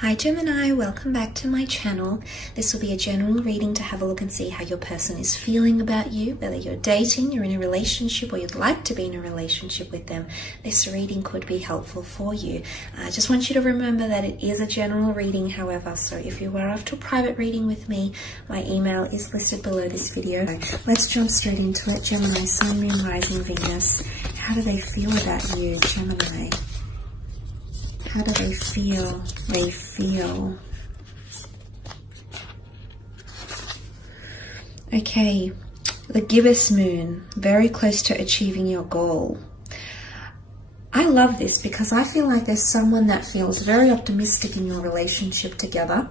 Hi Gemini, welcome back to my channel. This will be a general reading to have a look and see how your person is feeling about you, whether you're dating, you're in a relationship, or you'd like to be in a relationship with them. This reading could be helpful for you. I just want you to remember that it is a general reading, however, so if you are after a private reading with me, my email is listed below this video. Let's jump straight into it. Gemini, Sun, Moon, Rising, Venus. How do they feel about you, Gemini? How do they feel? They feel. Okay, the Gibbous moon, very close to achieving your goal. I love this because I feel like there's someone that feels very optimistic in your relationship together.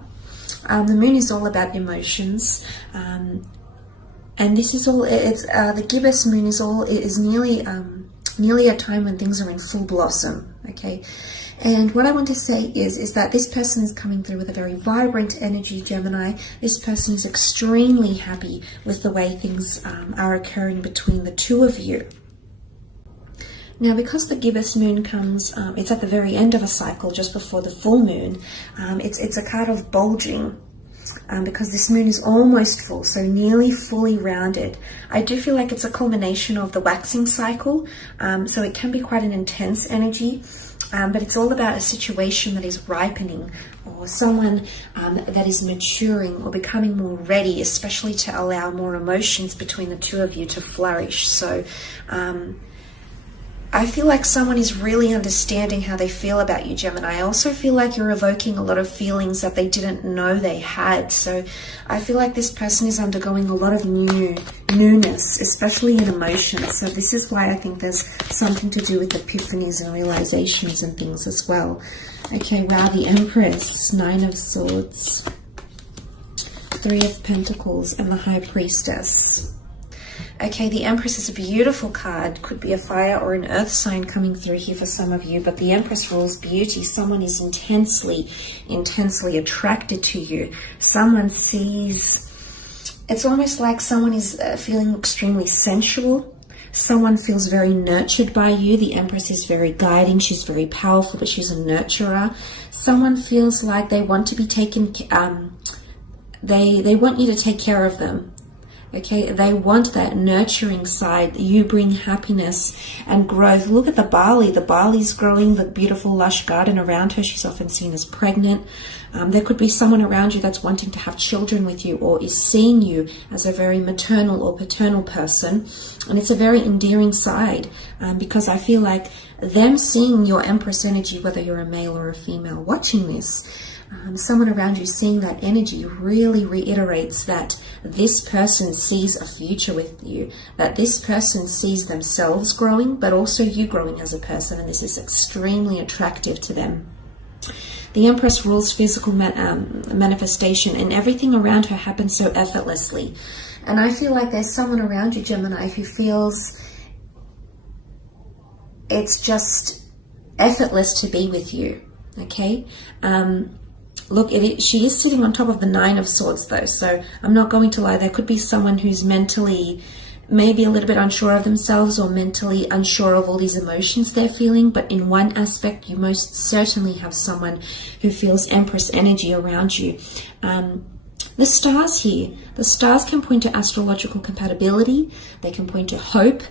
The moon is all about emotions. And this is all, the Gibbous moon is nearly a time when things are in full blossom, okay? And what I want to say is that this person is coming through with a very vibrant energy, Gemini. This person is extremely happy with the way things are occurring between the two of you. Now, because the Gibbous moon comes, it's at the very end of a cycle, just before the full moon, it's a card of bulging. Because this moon is almost full, so nearly fully rounded. I do feel like it's a culmination of the waxing cycle, so it can be quite an intense energy, but it's all about a situation that is ripening, or someone that is maturing or becoming more ready, especially to allow more emotions between the two of you to flourish. So I feel like someone is really understanding how they feel about you, Gemini. I also feel like you're evoking a lot of feelings that they didn't know they had. So I feel like this person is undergoing a lot of newness, especially in emotions. So this is why I think there's something to do with epiphanies and realizations and things as well. Okay, wow, the Empress, Nine of Swords, Three of Pentacles, and the High Priestess. Okay, the Empress is a beautiful card. Could be a fire or an earth sign coming through here for some of you, but the Empress rules beauty. Someone is intensely attracted to you. Someone sees, it's almost like someone is feeling extremely sensual. Someone feels very nurtured by you. The Empress is very guiding. She's very powerful, but she's a nurturer. Someone feels like they want to be taken, they want you to take care of them. Okay, they want that nurturing side. You bring happiness and growth. Look at the barley. The barley's growing, the beautiful lush garden around her. She's often seen as pregnant. There could be someone around you that's wanting to have children with you, or is seeing you as a very maternal or paternal person. And it's a very endearing side, because I feel like them seeing your Empress energy, whether you're a male or a female watching this, someone around you seeing that energy really reiterates that this person sees a future with you, that this person sees themselves growing, but also you growing as a person, and this is extremely attractive to them. The Empress rules physical manifestation, and everything around her happens so effortlessly. And I feel like there's someone around you, Gemini, who feels it's just effortless to be with you, okay? Look, she is sitting on top of the Nine of Swords, though, so I'm not going to lie. There could be someone who's mentally maybe a little bit unsure of themselves, or mentally unsure of all these emotions they're feeling. But in one aspect, you most certainly have someone who feels Empress energy around you. The stars here, the stars can point to astrological compatibility. They can point to hope,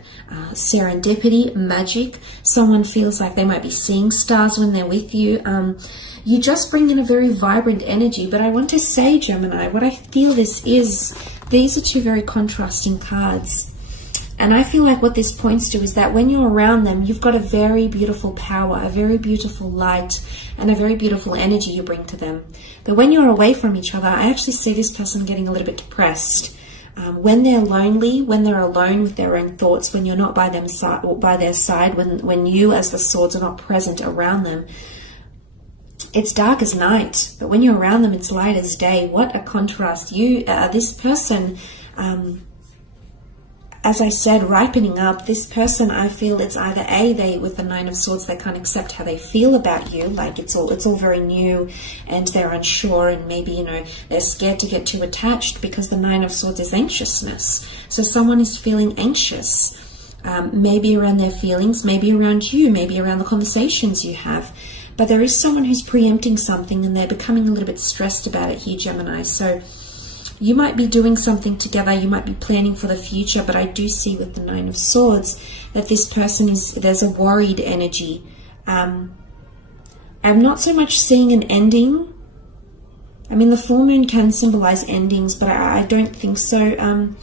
serendipity, magic. Someone feels like they might be seeing stars when they're with you. You just bring in a very vibrant energy. But I want to say, Gemini, what I feel these are two very contrasting cards. And I feel like what this points to is that when you're around them, you've got a very beautiful power, a very beautiful light, and a very beautiful energy you bring to them. But when you're away from each other, I actually see this person getting a little bit depressed. When they're lonely, when they're alone with their own thoughts, when you're not by their side, when you as the swords are not present around them, it's dark as night. But when you're around them, it's light as day. What a contrast. This person, as I said, ripening up. This person, I feel it's either they with the Nine of Swords, they can't accept how they feel about you, like it's all very new, and they're unsure, and maybe they're scared to get too attached, because the Nine of Swords is anxiousness. So someone is feeling anxious, maybe around their feelings, maybe around you, maybe around the conversations you have. but there is someone who's preempting something and they're becoming a little bit stressed about it here, Gemini. So you might be doing something together, you might be planning for the future, but I do see with the Nine of Swords that this person there's a worried energy. I'm not so much seeing an ending. I mean, the full moon can symbolize endings, but I don't think so.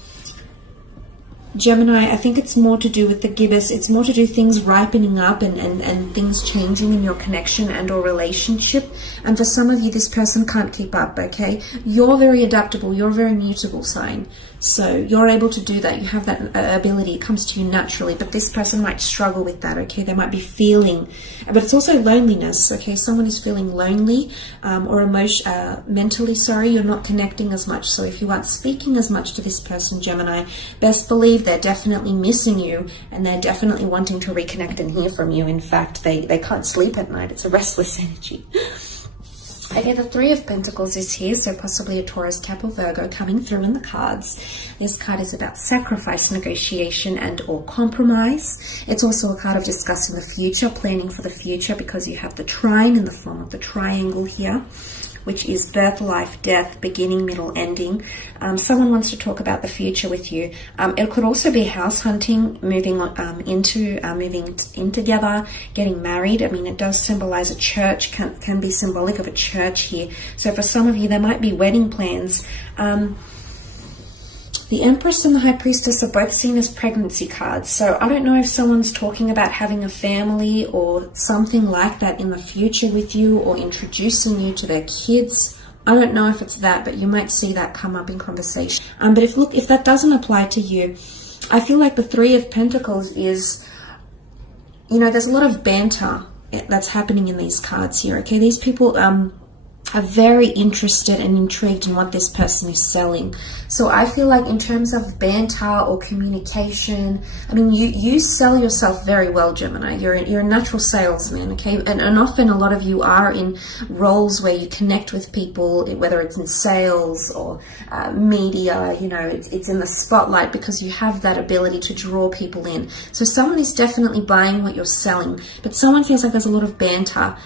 Gemini, I think it's more to do with the gibbous. It's more to do things ripening up and things changing in your connection and or relationship. And for some of you, this person can't keep up, okay? You're very adaptable. You're a very mutable sign. So you're able to do that. You have that ability. It comes to you naturally. But this person might struggle with that, okay? They might be feeling, but it's also loneliness, okay? Someone is feeling lonely or mentally, sorry, you're not connecting as much. So if you aren't speaking as much to this person, Gemini, best believe they're definitely missing you and they're definitely wanting to reconnect and hear from you. In fact, they can't sleep at night. It's a restless energy. Okay, the Three of Pentacles is here, so possibly a Taurus, Cap, or Virgo coming through in the cards. This card is about sacrifice, negotiation, and or compromise. It's also a card of discussing the future, planning for the future, because you have the trine in the form of the triangle here, which is birth, life, death, beginning, middle, ending. Someone wants to talk about the future with you. It could also be house hunting, moving in together, getting married. I mean, it does symbolize a church, can be symbolic of a church here. So for some of you, there might be wedding plans. The Empress and the High Priestess are both seen as pregnancy cards. So I don't know if someone's talking about having a family or something like that in the future with you, or introducing you to their kids. I don't know if it's that, but you might see that come up in conversation. But if that doesn't apply to you, I feel like the Three of Pentacles is, you know, there's a lot of banter that's happening in these cards here, okay? These people are very interested and intrigued in what this person is selling. So I feel like in terms of banter or communication, I mean, you sell yourself very well, Gemini. You're a natural salesman, okay? And often a lot of you are in roles where you connect with people, whether it's in sales or media, you know, it's in the spotlight because you have that ability to draw people in. So someone is definitely buying what you're selling, but someone feels like there's a lot of banter.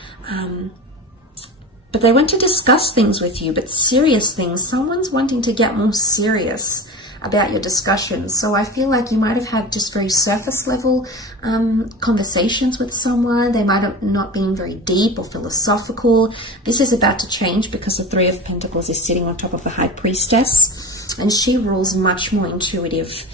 But they want to discuss things with you, but serious things. Someone's wanting to get more serious about your discussions. So I feel like you might have had just very surface level conversations with someone. They might have not been very deep or philosophical. This is about to change because the Three of Pentacles is sitting on top of the High Priestess, and she rules much more intuitive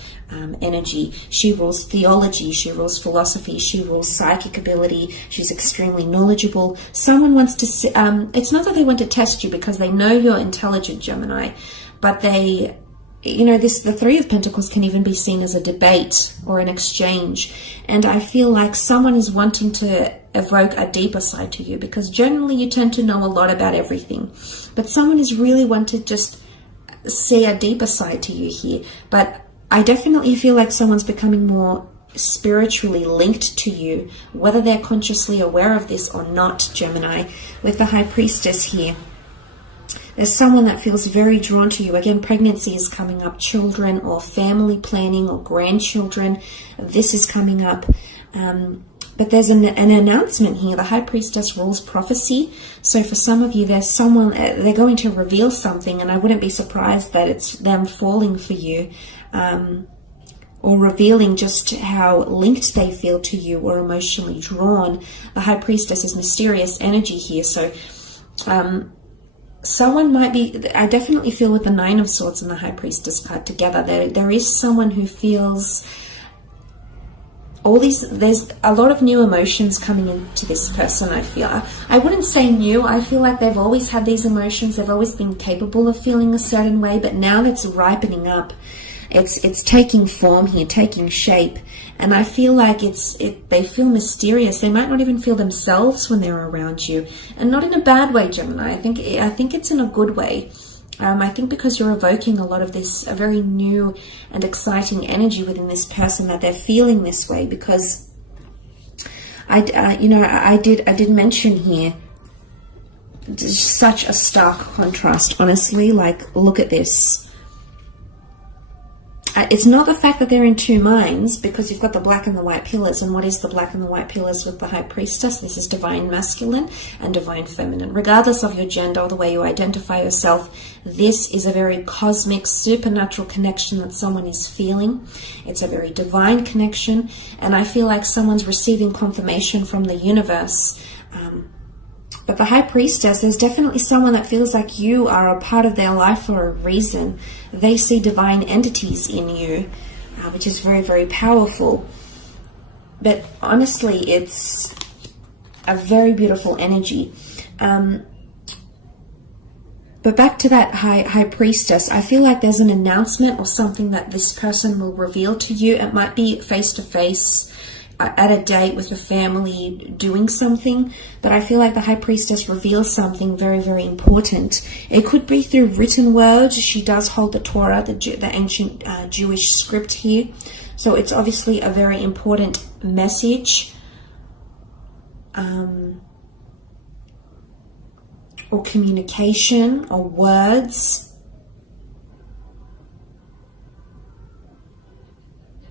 energy. She rules theology, she rules philosophy, she rules psychic ability. She's extremely knowledgeable. Someone wants to it's not that they want to test you because they know you're intelligent, Gemini, but they, you know, the Three of Pentacles can even be seen as a debate or an exchange. And I feel like someone is wanting to evoke a deeper side to you, because generally you tend to know a lot about everything, but someone is really wanting to just see a deeper side to you here. But I definitely feel like someone's becoming more spiritually linked to you, whether they're consciously aware of this or not, Gemini. With the High Priestess here, there's someone that feels very drawn to you. Again, pregnancy is coming up, children or family planning or grandchildren. This is coming up. But there's an announcement here. The High Priestess rules prophecy. So for some of you, there's someone, they're going to reveal something, and I wouldn't be surprised that it's them falling for you, or revealing just how linked they feel to you or emotionally drawn. The High Priestess is mysterious energy here. So someone might be, I definitely feel with the Nine of Swords and the High Priestess card together, there is someone who feels there's a lot of new emotions coming into this person. I feel, I wouldn't say new, I feel like they've always had these emotions, they've always been capable of feeling a certain way, but now that's ripening up. It's taking form here, taking shape, and I feel like they feel mysterious. They might not even feel themselves when they're around you, and not in a bad way, Gemini. I think it's in a good way. I think because you're evoking a lot of this, a very new and exciting energy within this person, that they're feeling this way. Because I did mention here, such a stark contrast. Honestly, like, look at this. It's not the fact that they're in two minds, because you've got the black and the white pillars. And what is the black and the white pillars with the High Priestess? This is divine masculine and divine feminine. Regardless of your gender or the way you identify yourself, this is a very cosmic, supernatural connection that someone is feeling. It's a very divine connection. And I feel like someone's receiving confirmation from the universe. But the High Priestess, there's definitely someone that feels like you are a part of their life for a reason. They see divine entities in you, which is very, very powerful. But honestly, it's a very beautiful energy. But back to that High Priestess, I feel like there's an announcement or something that this person will reveal to you. It might be face-to-face, at a date with a family, doing something, but I feel like the High Priestess reveals something very, very important. It could be through written words. She does hold the Torah, the ancient Jewish script here, so it's obviously a very important message, or communication, or words.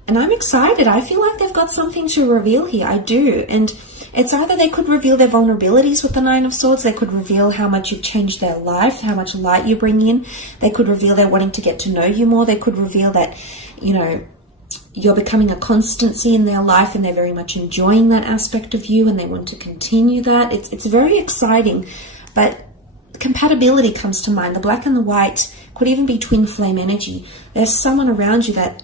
And I'm excited. I feel like they've got something to reveal here. I do. And it's either they could reveal their vulnerabilities with the Nine of Swords. They could reveal how much you've changed their life, how much light you bring in. They could reveal they're wanting to get to know you more. They could reveal that, you know, you're becoming a constancy in their life and they're very much enjoying that aspect of you and they want to continue that. It's very exciting. But compatibility comes to mind. The black and the white could even be twin flame energy. There's someone around you that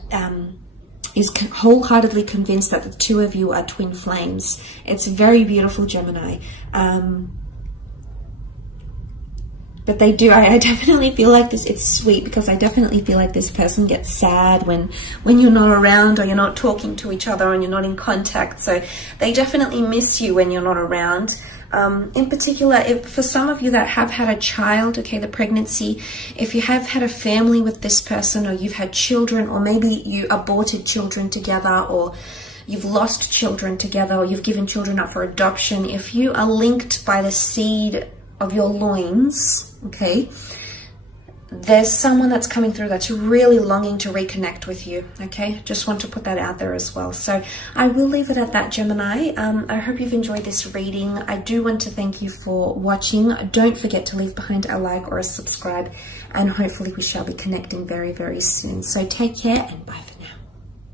is wholeheartedly convinced that the two of you are twin flames. It's very beautiful, Gemini. But they do, I definitely feel like this, it's sweet, because I definitely feel like this person gets sad when you're not around, or you're not talking to each other and you're not in contact. So they definitely miss you when you're not around. In particular, if for some of you that have had a child, okay, the pregnancy, if you have had a family with this person, or you've had children, or maybe you aborted children together, or you've lost children together, or you've given children up for adoption, if you are linked by the seed of your loins, okay, there's someone that's coming through that's really longing to reconnect with you, okay? Just want to put that out there as well. So I will leave it at that, Gemini. I hope you've enjoyed this reading. I do want to thank you for watching. Don't forget to leave behind a like or a subscribe, and hopefully we shall be connecting very, very soon. So take care, and bye for now.